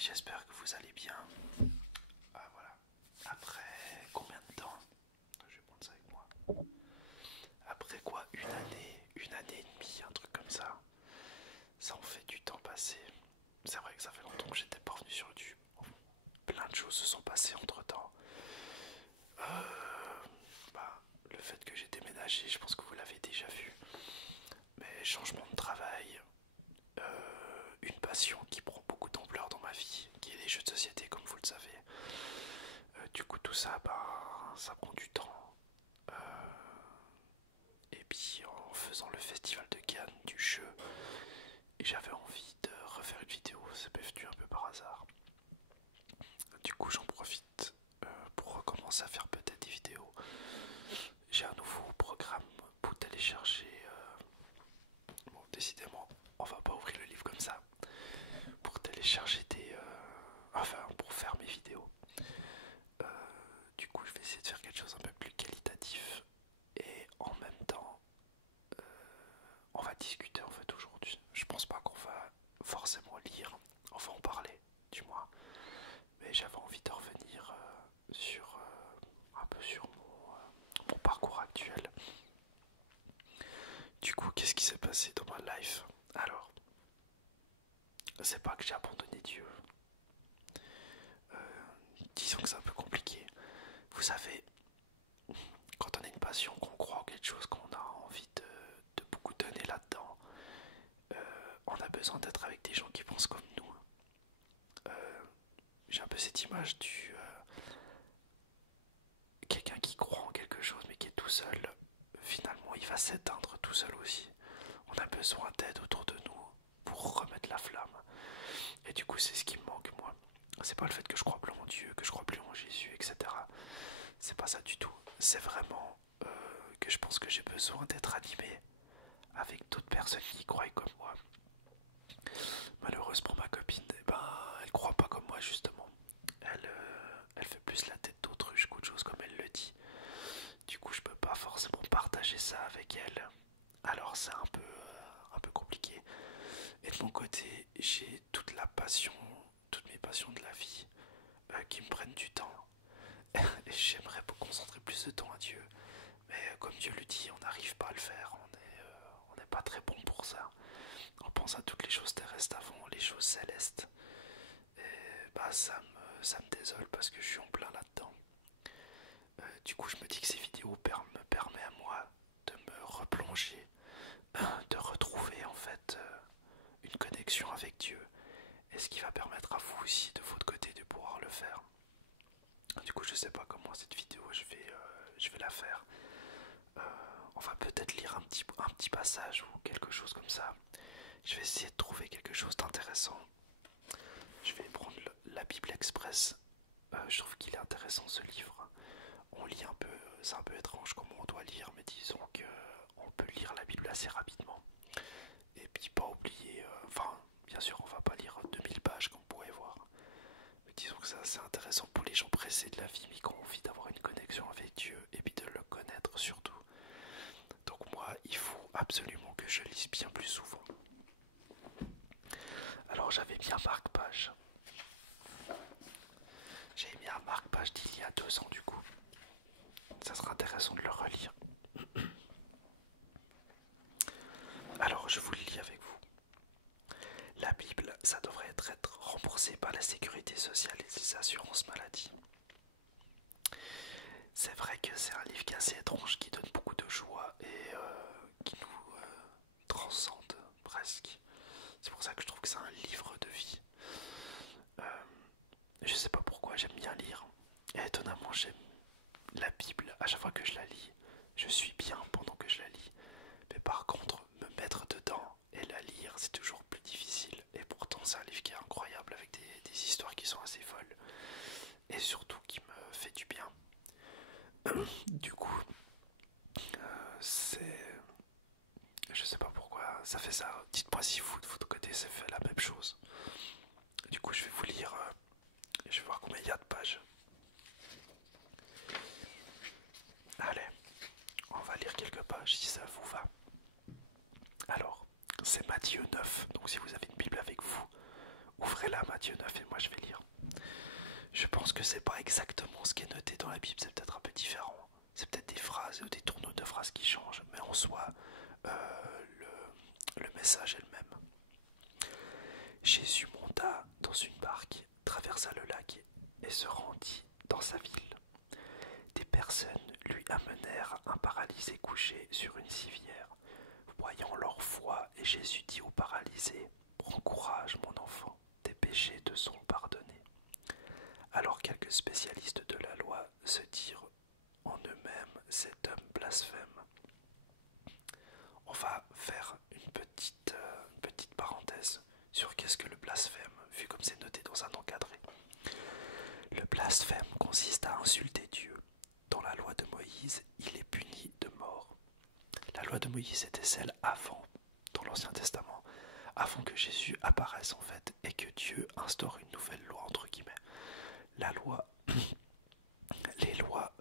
j'espère que vous allez bien. Ah voilà. Après combien de temps? Je vais prendre ça avec moi. Après quoi? Une année et demie, un truc comme ça. Ça en fait du temps passé. C'est vrai que ça fait longtemps que j'étais pas revenu sur YouTube. Plein de choses se sont passées entre temps. Bah, le fait que j'ai déménagé, je pense que vous l'avez déjà vu. Mais changement de travail, une passion qui prend beaucoup d'ampleur dans ma vie, qui est les jeux de société, comme vous le savez. Du coup, tout ça, bah, ça prend du temps. Euh, et puis, en faisant le festival de Cannes du jeu, j'avais envie de refaire une vidéo. C'est venu un peu par hasard. Du coup, j'en profite pour recommencer à faire peut-être des vidéos. J'ai un nouveau programme pour télécharger. Bon, décidément, on va pas ouvrir le livre comme ça. Pour télécharger des. Enfin, pour faire mes vidéos. Euh, du coup, je vais essayer de faire quelque chose un peu plus qualitatif. Et en même temps, on va discuter en fait aujourd'hui. Je pense pas qu'on va forcément lire. On va en parler, du moins. Mais j'avais envie de revenir sur un peu sur mon parcours actuel. Du coup, qu'est-ce qui s'est passé dans ma life? Alors, c'est pas que j'ai abandonné Dieu. Euh, Disons que c'est un peu compliqué. Vous savez, quand on a une passion, qu'on croit en quelque chose, qu'on a envie de beaucoup donner là-dedans, on a besoin d'être avec des gens qui pensent comme nous. J'ai un peu cette image du quelqu'un qui croit en quelque chose mais qui est tout seul. Finalement, il va s'éteindre tout seul aussi. On a besoin d'aide autour de nous pour remettre la flamme. Et du coup, c'est ce qui me manque, moi. C'est pas le fait que je crois plus en Dieu, que je crois plus en Jésus, etc. C'est pas ça du tout. C'est vraiment que je pense que j'ai besoin d'être animé avec d'autres personnes qui croient comme moi. Malheureusement, ma copine, eh ben, elle croit pas comme moi, justement. Elle fait plus la tête d'autruche qu'autre chose, comme elle le dit. Du coup, je peux pas forcément partager ça avec elle. Alors, c'est un peu compliqué. Et de mon côté, j'ai toute la passion, toutes mes passions de la vie qui me prennent du temps. Et j'aimerais me concentrer plus de temps à Dieu. Mais comme Dieu le dit, on n'arrive pas à le faire. On n'est pas très bon pour ça. On pense à toutes les choses terrestres avant, les choses célestes. Et bah ça me désole parce que je suis en plein là-dedans. Du coup, je me dis que ces vidéos me permettent à moi de me replonger, de retrouver en fait une connexion avec Dieu. Et ce qui va permettre à vous aussi de votre côté de pouvoir le faire. Du coup, je sais pas comment cette vidéo je vais la faire. On va peut-être lire un petit passage ou quelque chose comme ça. Je vais essayer de trouver quelque chose d'intéressant. Je vais prendre la Bible Express. Je trouve qu'il est intéressant ce livre. On lit un peu, c'est un peu étrange comment on doit lire, mais disons qu'on peut lire la Bible assez rapidement. Et puis pas oublier, enfin, bien sûr, on va pas lire 2000 pages comme vous pouvez voir. Mais disons que c'est assez intéressant pour les gens pressés de la vie, mais qui ont envie d'avoir une connexion avec Dieu et puis de le connaître surtout. Donc moi, il faut absolument que je lise bien plus souvent. Alors j'avais mis un marque-page. J'ai mis un marque-page d'il y a 2 ans du coup. Ça sera intéressant de le relire. Alors je vous le lis avec vous. La Bible, ça devrait être remboursé par la sécurité sociale et les assurances maladie. C'est vrai que c'est un livre qui est assez étrange, qui donne beaucoup de joie et qui nous transcende presque. C'est pour ça que je trouve que c'est un livre de vie. Je sais pas pourquoi j'aime bien lire. Et étonnamment, j'aime la Bible. À chaque fois que je la lis, je suis bien pendant que je la lis. Mais par contre, me mettre dedans et la lire, c'est toujours plus difficile. Et pourtant, c'est un livre qui est incroyable avec des histoires qui sont assez folles. Et surtout qui me fait du bien. Du coup, c'est... Je sais pas pourquoi ça fait ça. Dites-moi si vous, de votre côté, ça fait la même chose. Du coup, je vais vous lire... je vais voir combien il y a de pages. Allez, on va lire quelques pages si ça vous va. Alors, c'est Matthieu 9, donc si vous avez une Bible avec vous, Ouvrez-la, Matthieu 9, et moi je vais lire. Je pense que c'est pas exactement ce qui est noté dans la Bible, c'est peut-être un peu différent. C'est peut-être des phrases ou des tournures de phrases qui changent, mais en soi, le message est le même. Jésus monta dans une barque, traversa le lac et se rendit dans sa ville. Des personnes lui amenèrent un paralysé couché sur une civière. Voyant leur foi, et Jésus dit au paralysé, « Prends courage, mon enfant, tes péchés te sont pardonnés. » Alors quelques spécialistes de la loi se dirent en eux-mêmes, cet homme blasphème. On va faire une petite parenthèse sur qu'est-ce que le blasphème, vu comme c'est noté dans un encadré. Le blasphème consiste à insulter Dieu. Dans la loi de Moïse, il est puni de mort. La loi de Moïse était celle avant, dans l'Ancien Testament, avant que Jésus apparaisse en fait, et que Dieu instaure une nouvelle loi entre guillemets. La loi, les lois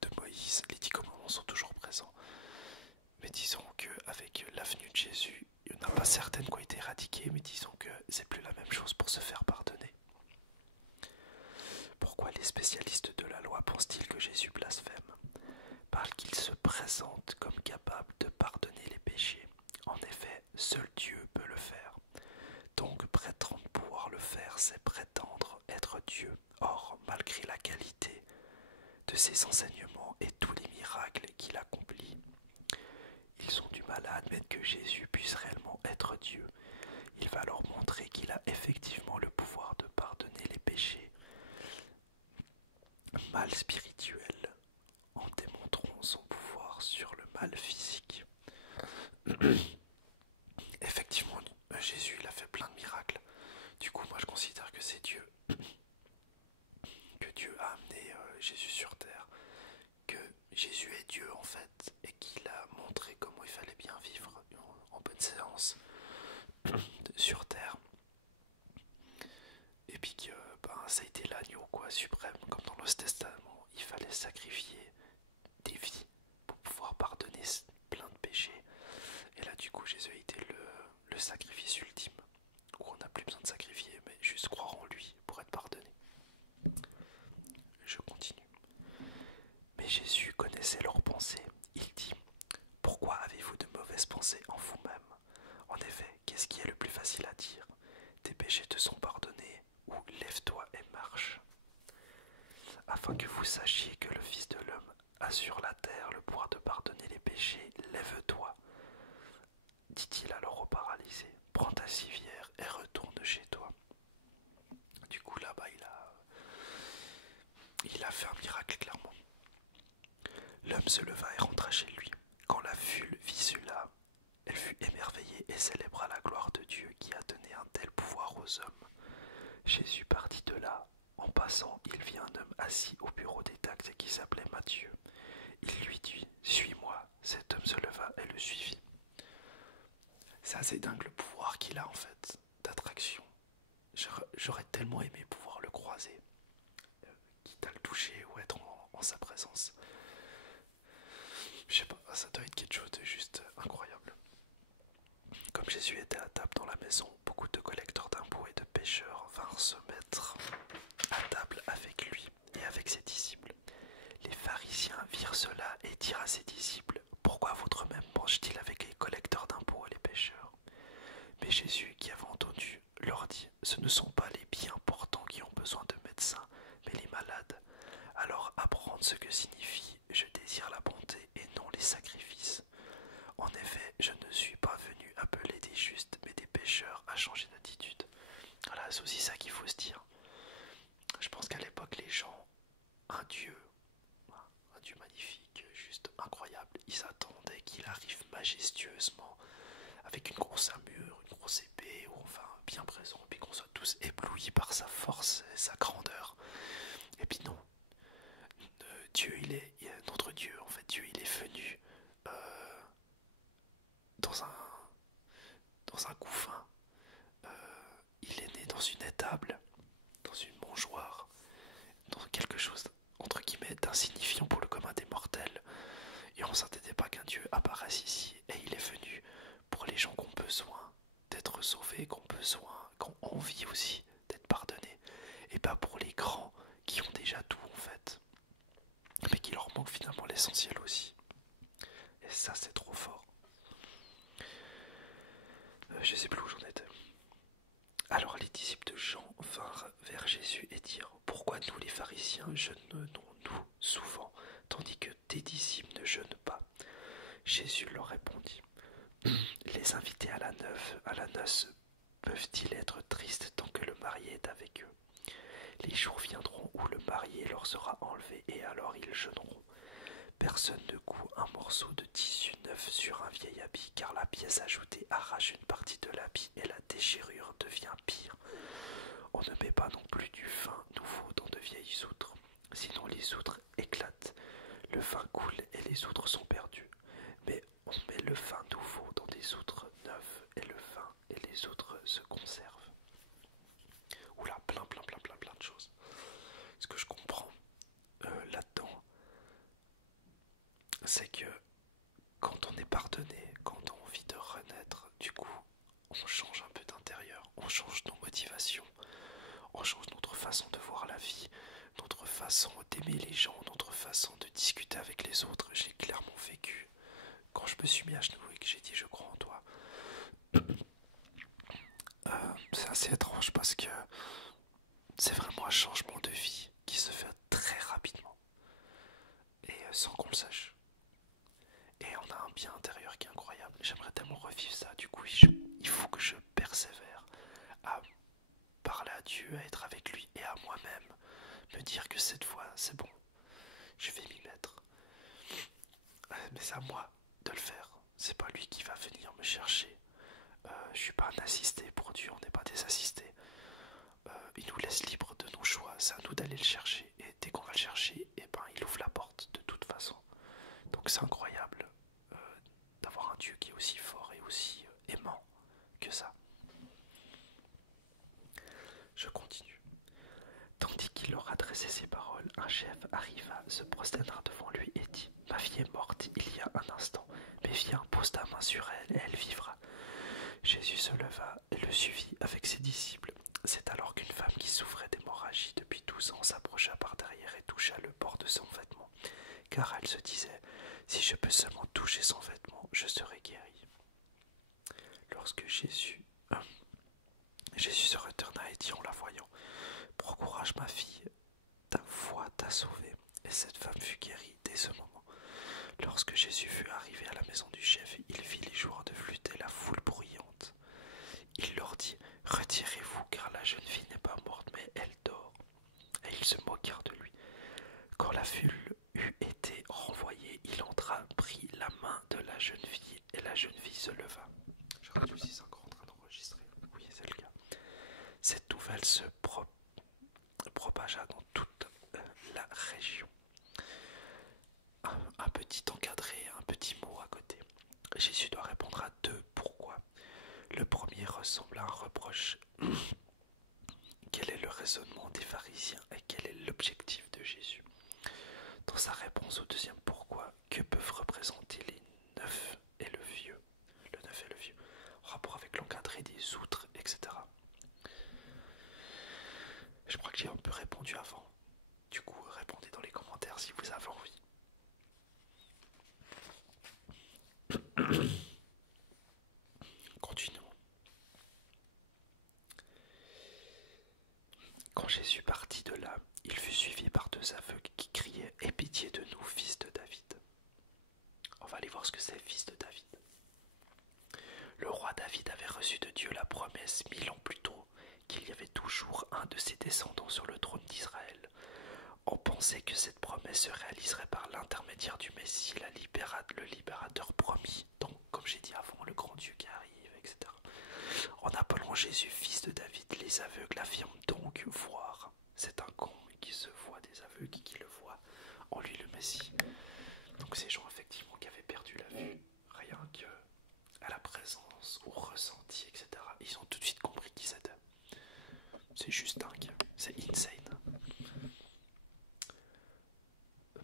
de Moïse, les 10 commandements sont toujours présents. Mais disons qu'avec l'avenue de Jésus, il n'y en a pas certaines qui ont été éradiquées, mais disons que c'est plus la même chose pour se faire pardonner. Pourquoi les spécialistes de la loi pensent-ils que Jésus blasphème? Parce qu'il se présente comme capable de pardonner les péchés. En effet, seul Dieu peut le faire. Donc prétendre pouvoir le faire, c'est prétendre être Dieu. Or, malgré la qualité de ses enseignements et tous les miracles qu'il accomplit, ils ont du mal à admettre que Jésus puisse réellement être Dieu. Il va leur montrer qu'il a effectivement le pouvoir de pardonner les péchés mal spirituels en démontrant son pouvoir sur le mal physique. Effectivement, Jésus il a fait plein de miracles. Du coup, moi je considère que c'est Dieu. Que Dieu a amené Jésus sur terre. Que Jésus est Dieu en fait. Et qu'il a montré comment il fallait bien vivre en bonne séance sur terre. Et puis que ça a été l'agneau suprême, comme dans l'Ancien Testament. Il fallait sacrifier des vies pour pouvoir pardonner plein de péchés. Et là du coup Jésus a été le sacrifice ultime, où on n'a plus besoin de sacrifier, mais juste croire en lui pour être pardonné. Je continue. Mais Jésus connaissait leurs pensées. Il dit, « Pourquoi avez-vous de mauvaises pensées en vous-même? En effet, qu'est-ce qui est le plus facile à dire? Tes péchés te sont pardonnés, ou lève-toi et marche. Afin que vous sachiez que le Fils de l'homme a sur la terre le pouvoir de pardonner les péchés, lève-toi. » Dit-il alors au paralysé, « Prends ta civière et retourne chez toi. » Du coup là-bas il a fait un miracle clairement. L'homme se leva et rentra chez lui. Quand la foule vit cela, elle fut émerveillée et célébra la gloire de Dieu qui a donné un tel pouvoir aux hommes. Jésus partit de là. En passant, il vit un homme assis au bureau des taxes qui s'appelait Matthieu. Il lui dit, « Suis-moi. » Cet homme se leva et le suivit. C'est assez dingue le pouvoir qu'il a en fait, d'attraction. J'aurais tellement aimé pouvoir le croiser, quitte à le toucher ou être en sa présence. Je sais pas, ça doit être quelque chose de juste incroyable. Comme Jésus était à table dans la maison, beaucoup de collecteurs d'impôts et de pêcheurs vinrent se mettre à table avec lui et avec ses disciples. Les pharisiens virent cela et dirent à ses disciples, « Pourquoi votre même mange-t-il avec les collecteurs d'impôts et les pêcheurs ?» Mais Jésus, qui avait entendu, leur dit, « Ce ne sont pas les bien portants qui ont besoin de médecins, mais les malades. Alors apprendre ce que signifie « Je désire la bonté et non les sacrifices ». En effet, je ne suis pas venu appeler des justes, mais des pécheurs à changer d'attitude. » Voilà, c'est aussi ça qu'il faut se dire. Je pense qu'à l'époque, les gens, un Dieu magnifique, juste incroyable, ils attendaient qu'il arrive majestueusement, avec une grosse armure, une grosse épée, ou enfin bien présent, puis qu'on soit tous éblouis par sa force et sa grandeur. Et puis non, Dieu, notre Dieu, en fait, Dieu, il est venu dans un couffin. Il est né dans une étable, dans une mangeoire, dans quelque chose, entre guillemets, d'insignifiant pour le commun des mortels. Et on ne s'attendait pas qu'un Dieu apparaisse ici. Et il est venu pour les gens qui ont besoin d'être sauvés, qui ont envie aussi pardonner, et pas pour les grands qui ont déjà tout en fait, mais qui leur manque finalement l'essentiel aussi. Et ça c'est trop fort. Je sais plus où j'en étais. Alors les disciples de Jean vinrent vers Jésus et dirent: Pourquoi nous les pharisiens jeûnons-nous souvent, tandis que tes disciples ne jeûnent pas? Jésus leur répondit: Les invités à la noce peuvent-ils être tristes tant que le marié est avec eux? Les jours viendront où le marié leur sera enlevé, et alors ils jeûneront. Personne ne coud un morceau de tissu neuf sur un vieil habit, car la pièce ajoutée arrache une partie de l'habit et la déchirure devient pire. On ne met pas non plus du vin nouveau dans de vieilles outres, sinon les outres éclatent, le vin coule et les outres sont perdues. Mais on met le vin nouveau dans des outres neuves, et le vin et les outres se conservent. Oula, plein de choses. Ce que je comprends là-dedans, c'est que quand on est pardonné, quand on a envie de renaître, du coup, on change un peu d'intérieur, on change nos motivations, on change notre façon de voir la vie, notre façon d'aimer les gens, notre façon de discuter avec les autres. J'ai clairement vécu quand je me suis mis à genoux et que j'ai dit je crois en toi. C'est assez étrange parce que c'est vraiment un changement de vie qui se fait très rapidement et sans qu'on le sache. Et on a un bien intérieur qui est incroyable. J'aimerais tellement revivre ça. Du coup, il faut que je persévère à parler à Dieu, à être avec lui et à moi-même. Me dire que cette fois, c'est bon. Je vais m'y mettre. Mais c'est à moi de le faire. C'est pas lui qui va venir me chercher. Je suis pas un assisté pour Dieu, on n'est pas des assistés. Il nous laisse libre de nos choix. C'est à nous d'aller le chercher. Et dès qu'on va le chercher, eh ben, il ouvre la porte de toute façon. Donc c'est incroyable d'avoir un Dieu qui est aussi fort et aussi aimant que ça. Je continue. Tandis qu'il leur adressait ces paroles, un chef arriva, se prosterna devant lui et dit: Ma fille est morte il y a un instant, mais viens, pose ta main sur elle et elle vivra. Jésus se leva et le suivit avec ses disciples. C'est alors qu'une femme qui souffrait d'hémorragie depuis 12 ans s'approcha par derrière et toucha le bord de son vêtement, car elle se disait: Si je peux seulement toucher son vêtement, je serai guérie. Lorsque Jésus se retourna et dit en la voyant: Prends courage, ma fille, ta foi t'a sauvée. Et cette femme fut guérie dès ce moment. Lorsque Jésus fut arrivé à la maison du chef, il vit les joueurs de flûte et la foule bruyante. Il leur dit: Retirez-vous, car la jeune fille n'est pas morte, mais elle dort. Et ils se moquèrent de lui. Quand la foule eut été renvoyée, il entra, prit la main de la jeune fille, et la jeune fille se leva. Je réduis si c'est encore en train d'enregistrer. Oui, c'est le cas. Cette nouvelle se propagea dans toute la région. Un petit encadré, un petit mot à côté. Jésus doit répondre à deux pourquoi. Le premier ressemble à un reproche. Quel est le raisonnement des pharisiens et quel est l'objectif de Jésus? Dans sa réponse au deuxième pourquoi, que peuvent représenter les neufs et le vieux? Le neuf et le vieux, en rapport avec l'encadré des outres, etc. Je crois que j'ai un peu répondu avant. Du coup, répondez dans les commentaires si vous avez envie. Continuons. Quand Jésus partit de là, il fut suivi par deux aveugles qui criaient: Aie pitié de nous, fils de David. On va aller voir ce que c'est, fils de David. Le roi David avait reçu de Dieu la promesse 1000 ans plus tôt qu'il y avait toujours un de ses descendants sur le trône d'Israël. On pensait que cette promesse se réaliserait par l'intermédiaire du Messie, le libérateur promis, donc comme j'ai dit avant, le grand Dieu qui arrive, etc. En appelant Jésus fils de David, les aveugles affirment donc voir. C'est un con qui se voit des aveugles qui le voient en lui le Messie. Donc ces gens effectivement qui avaient perdu la vue, rien que à la présence, au ressenti, etc. Ils ont tout de suite compris qui c'était. C'est juste dingue, c'est insane.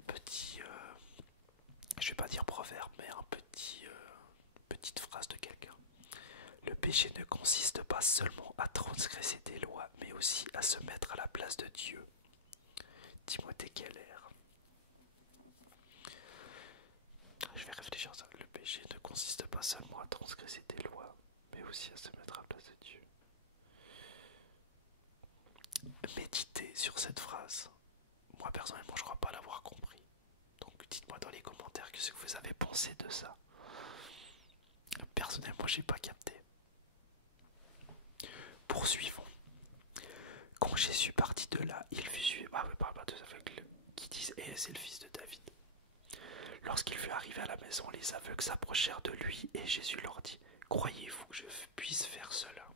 Petit, je vais pas dire proverbe, mais petite phrase de quelqu'un. Le péché ne consiste pas seulement à transgresser des lois, mais aussi à se mettre à la place de Dieu. Timothée Keller. Je vais réfléchir à ça. Le péché ne consiste pas seulement à transgresser des lois, mais aussi à se mettre à la place de Dieu. Méditez sur cette phrase. Moi personnellement, je crois pas l'avoir compris. Donc dites-moi dans les commentaires ce que vous avez pensé de ça. Personnellement, j'ai pas capté. Poursuivons. Quand Jésus partit de là, il fut suivi par deux aveugles qui disent « Eh, c'est le fils de David ». Lorsqu'il fut arrivé à la maison, les aveugles s'approchèrent de lui et Jésus leur dit « Croyez-vous que je puisse faire cela ?»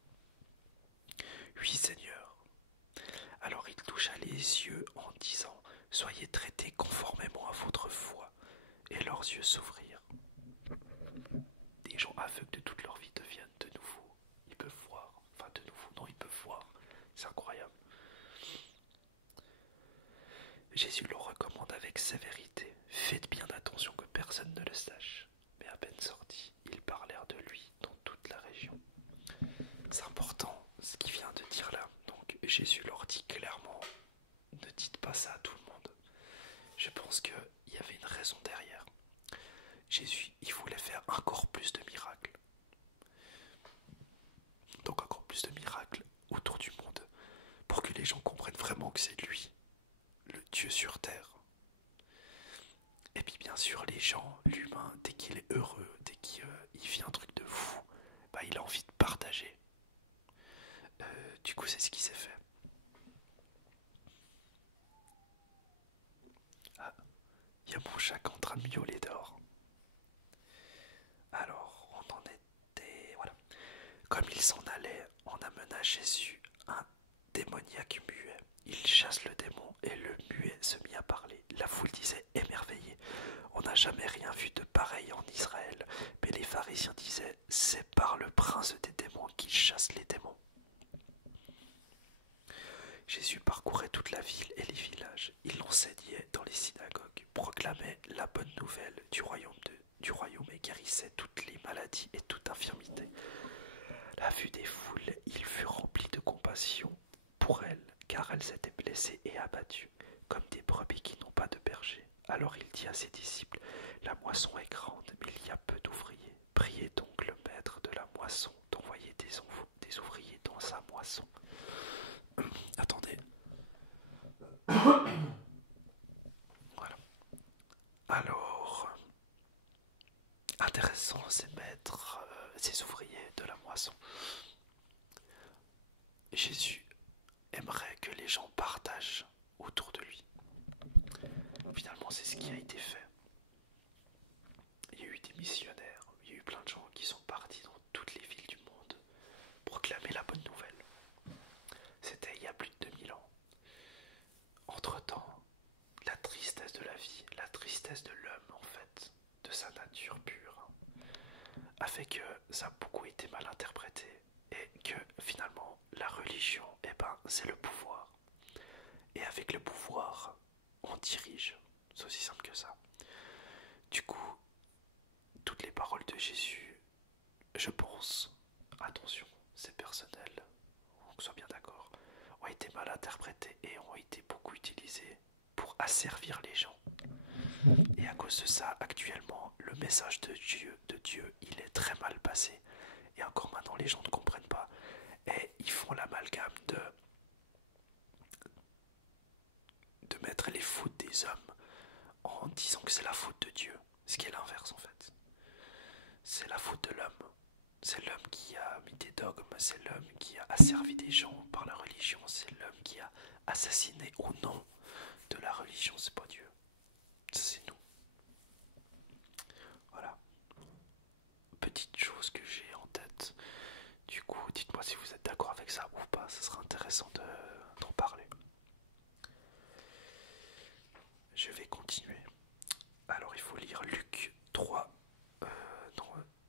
« Oui, Seigneur. » Alors il toucha les yeux en disant « Soyez traités conformément à votre foi. » Et leurs yeux s'ouvrirent. Des gens aveugles de toute leur vie deviennent de nouveau. Ils peuvent voir. Enfin, de nouveau, non, ils peuvent voir. C'est incroyable. Jésus leur recommande avec sévérité. Faites bien attention que personne ne le sache. Mais à peine sortis, ils parlèrent de lui dans toute la région. C'est important ce qu'il vient de dire là. Donc Jésus leur dit clairement, ne dites pas ça à tout le monde. Je pense qu'il y avait une raison derrière. Jésus, il voulait faire encore plus de miracles. Donc encore plus de miracles autour du monde pour que les gens comprennent vraiment que c'est lui, le Dieu sur terre. Et puis bien sûr les gens, l'humain, dès qu'il est heureux, dès qu'il vit un truc de fou, bah, il a envie de partager. Du coup c'est ce qui s'est fait. Ah, il y a mon chat qui est en train de miauler dehors. Alors on en était... Voilà. Comme il s'en allait, on amena Jésus un démoniaque muet. Il chasse le démon et le muet se mit à parler. La foule disait émerveillée. On n'a jamais rien vu de pareil en Israël. Mais les pharisiens disaient c'est par le prince des démons qu'il chasse les démons. Jésus parcourait toute la ville et les villages. Il enseignait dans les synagogues, proclamait la bonne nouvelle du royaume et guérissait toutes les maladies et toute infirmité. À la vue des foules, il fut rempli de compassion pour elles, car elles étaient blessées et abattues, comme des brebis qui n'ont pas de berger. Alors il dit à ses disciples, la moisson est grande, mais il y a peu d'ouvriers. Priez donc le maître de la moisson d'envoyer des ouvriers dans sa moisson. Attendez. Voilà. Alors, intéressant, c'est mettre ces ouvriers de la moisson. Jésus aimerait que les gens partagent autour de lui. Finalement, c'est ce qui a été fait. Il y a eu des missionnaires, il y a eu plein de gens qui sont partis dans toutes les villes du monde proclamer la bonne nouvelle. C'était il y a plus de 2000 ans. Entre-temps, la tristesse de la vie, la tristesse de l'homme en fait, de sa nature pure, a fait que ça a beaucoup été mal interprété et que finalement la religion, c'est le pouvoir. Et avec le pouvoir, on dirige. C'est aussi simple que ça. Du coup, toutes les paroles de Jésus, je pense, attention, c'est personnel, on soit bien d'accord, ont été mal interprétées et ont été beaucoup utilisées pour asservir les gens. Et à cause de ça, actuellement, le message de Dieu, il est très mal passé. Et encore maintenant, les gens ne comprennent pas. Et ils font l'amalgame de mettre les fautes des hommes en disant que c'est la faute de Dieu. Ce qui est l'inverse en fait. C'est la faute de l'homme. C'est l'homme qui a mis des dogmes, c'est l'homme qui a asservi des gens par la religion, c'est l'homme qui a assassiné au nom de la religion, c'est pas Dieu. C'est nous. Voilà. Petite chose que j'ai en tête. Du coup, dites-moi si vous êtes d'accord avec ça ou pas, ce sera intéressant d'en parler. Je vais continuer. Alors il faut lire Luc 3,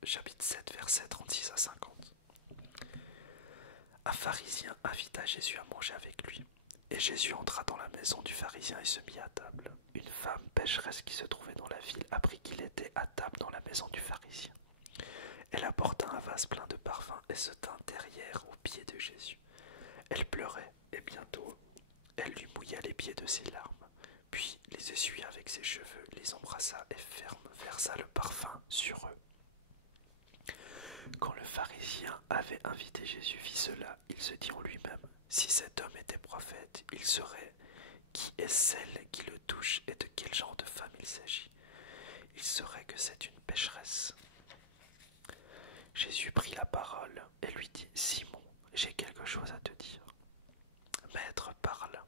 chapitre 7, versets 36 à 50. Un pharisien invita Jésus à manger avec lui. Et Jésus entra dans la maison du pharisien et se mit à table. Une femme pécheresse qui se trouvait dans la ville apprit qu'il était à table dans la maison du pharisien. Elle apporta un vase plein de parfums et se tint derrière aux pieds de Jésus. Elle pleurait, et bientôt, elle lui mouilla les pieds de ses larmes, puis les essuya avec ses cheveux, les embrassa et versa le parfum sur eux. Quand le pharisien avait invité Jésus vit cela, il se dit en lui-même, si cet homme était prophète, il saurait qui est celle qui le touche et de quel genre de femme il s'agit. Il saurait que c'est une pécheresse. Jésus prit la parole et lui dit, Simon, j'ai quelque chose à te dire. Maître, parle.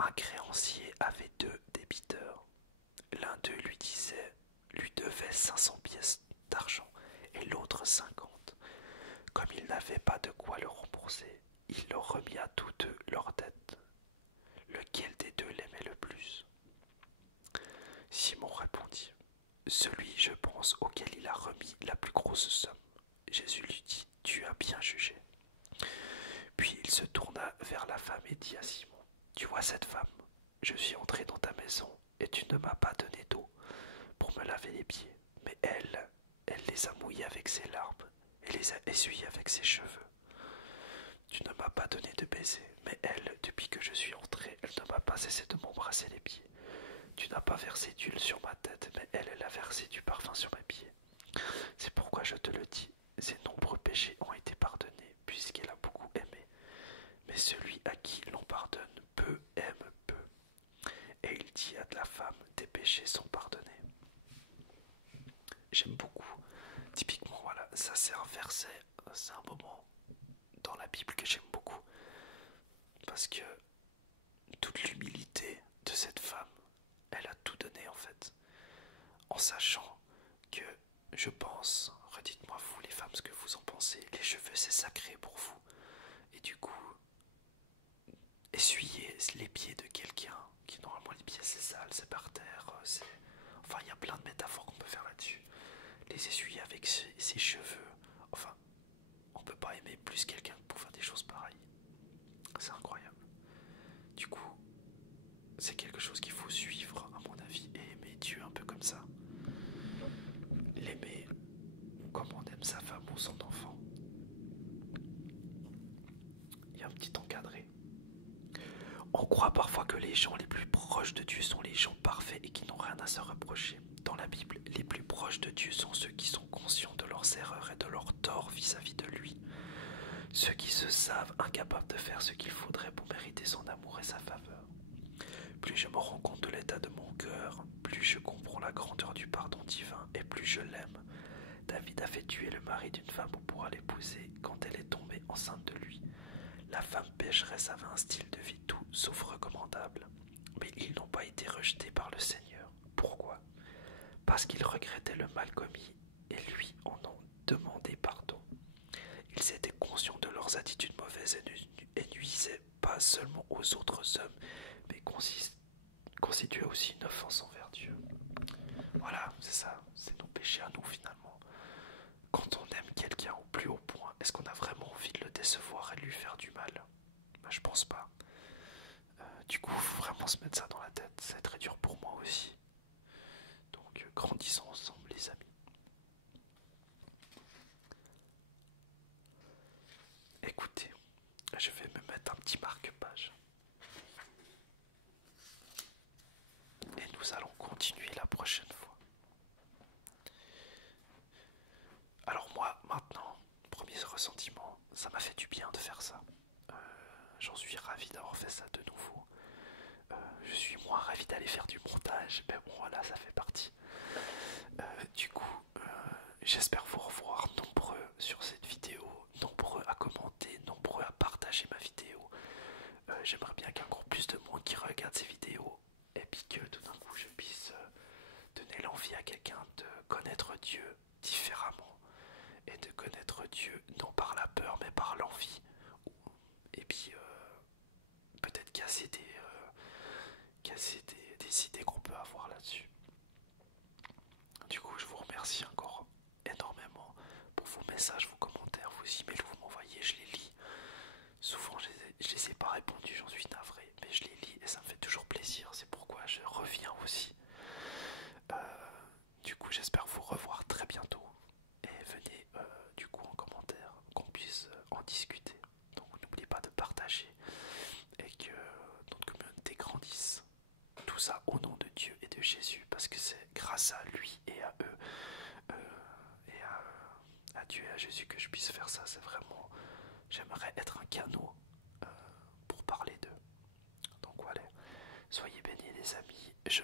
Un créancier avait 2 débiteurs. L'un d'eux lui devait 500 pièces d'argent et l'autre 50. Comme il n'avait pas de quoi le rembourser, il leur remit à tous deux leur dette. Lequel des deux l'aimait le plus? Simon répondit, celui, je pense, auquel il a remis la plus grosse somme. Jésus lui dit, tu as bien jugé. Puis il se tourna vers la femme et dit à Simon, tu vois cette femme, je suis entré dans ta maison et tu ne m'as pas donné d'eau pour me laver les pieds, mais elle les a mouillés avec ses larmes et les a essuyés avec ses cheveux. Tu ne m'as pas donné de baiser, mais elle, depuis que je suis entré, elle ne m'a pas cessé de m'embrasser les pieds. Tu n'as pas versé d'huile sur ma tête, mais elle a versé du parfum sur mes pieds. C'est pourquoi je te le dis, ses nombreux péchés ont été pardonnés, puisqu'elle a beaucoup aimé. Mais celui à qui l'on pardonne peu aime peu. Et il dit à la femme, tes péchés sont pardonnés. J'aime beaucoup. Typiquement, voilà, ça c'est un verset, c'est un moment dans la Bible que j'aime beaucoup. Parce que toute l'humilité de cette femme, elle a tout donné en fait. En sachant que, je pense, redites-moi vous les femmes ce que vous en pensez, les cheveux c'est sacré pour vous. Et du coup, essuyer les pieds de quelqu'un qui normalement les pieds c'est sale, c'est par terre, c'est... Enfin il y a plein de métaphores qu'on peut faire là-dessus. Les essuyer avec ses cheveux, enfin on peut pas aimer plus quelqu'un pour faire des choses pareilles. C'est incroyable. Du coup, c'est quelque chose qu'il faut suivre à mon avis et aimer Dieu un peu comme ça. L'aimer comme on aime sa femme ou son enfant. Il y a un petit encadré. On croit parfois que les gens les plus proches de Dieu sont les gens parfaits et qui n'ont rien à se reprocher. Dans la Bible, les plus proches de Dieu sont ceux qui sont conscients de leurs erreurs et de leurs torts vis-à-vis de lui. Ceux qui se savent incapables de faire ce qu'il faudrait pour mériter son amour et sa faveur. Plus je me rends compte de l'état de mon cœur, plus je comprends la grandeur du pardon divin et plus je l'aime. David a fait tuer le mari d'une femme pour pouvoir l'épouser quand elle est tombée enceinte de lui. La femme pécheresse avait un style de vie tout sauf recommandable, mais ils n'ont pas été rejetés par le Seigneur. Pourquoi? Parce qu'ils regrettaient le mal commis et lui en ont demandé pardon. Ils étaient conscients de leurs attitudes mauvaises et nuisaient pas seulement aux autres hommes, mais constituaient aussi une offense envers Dieu. Voilà, c'est ça, c'est nos péchés à nous finalement. Quand on aime quelqu'un au plus haut point, est-ce qu'on a vraiment envie de le décevoir et de lui faire du mal? Ben, je pense pas. Du coup, il faut vraiment se mettre ça dans la tête. C'est très dur pour moi aussi. Donc, grandissons ensemble, les amis. Écoutez, je vais me mettre un petit marque-page. Et nous allons continuer la prochaine fois. Alors moi, maintenant, premier ressentiment, ça m'a fait du bien de faire ça. J'en suis ravi d'avoir fait ça de nouveau. Je suis moins ravi d'aller faire du montage, mais bon voilà, ça fait partie. Du coup, j'espère vous revoir nombreux sur cette vidéo, nombreux à commenter, nombreux à partager ma vidéo. J'aimerais bien qu'il y ait encore plus de monde qui regarde ces vidéos et puis que tout d'un coup je puisse donner l'envie à quelqu'un de connaître Dieu différemment et de connaître Dieu non par la peur mais par l'envie. Et puis peut-être casser des idées qu'on peut avoir là-dessus. Du coup, je vous remercie encore énormément pour vos messages, vos commentaires, vos emails que vous m'envoyez, je les lis. Souvent, je les ai pas répondus, j'en suis navré, mais je les lis et ça me fait toujours plaisir. C'est pourquoi je reviens aussi. Du coup, j'espère vous revoir très bientôt et venez du coup en commentaire qu'on puisse en discuter. Donc, n'oubliez pas de partager connu Jésus, parce que c'est grâce à lui et à eux, et à Dieu et à Jésus que je puisse faire ça. C'est vraiment, j'aimerais être un canot pour parler d'eux. Donc voilà, soyez bénis les amis, je